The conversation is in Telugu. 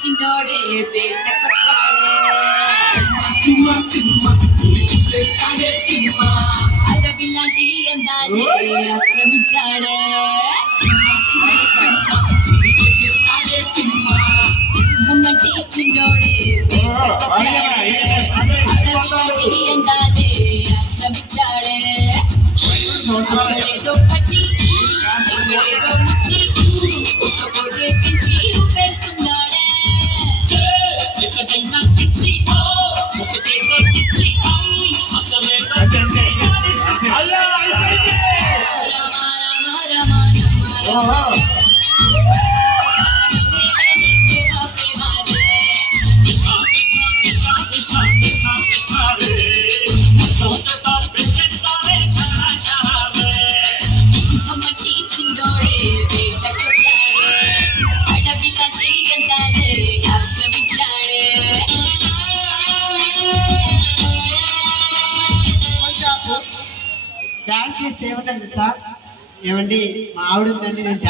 చిన్నోడే బేటకొచ్చాడే సినిమా సినిమా చూసేస్తాడే సినిమా అడవి లాంటి అందాలే ఆక్రమించాడే సింహమంటి చిన్నోడే బేటకొచ్చాడే అడవి లాంటి అందాలే ఆక్రమించాడే అక్కడేదో పట్టి ఇక్కడేదో ముట్టి ఒక్కపోతే పెంచి ఊపేస్తున్నాడే చిన్నోడే బేటకొచ్చాడే అడవి లాంటి అందాలే ఆక్రమించాడే డాన్స్ చేస్తే ఏమంటారు సార్? ఏమండి మా ఆవిడ ఉందండి నేను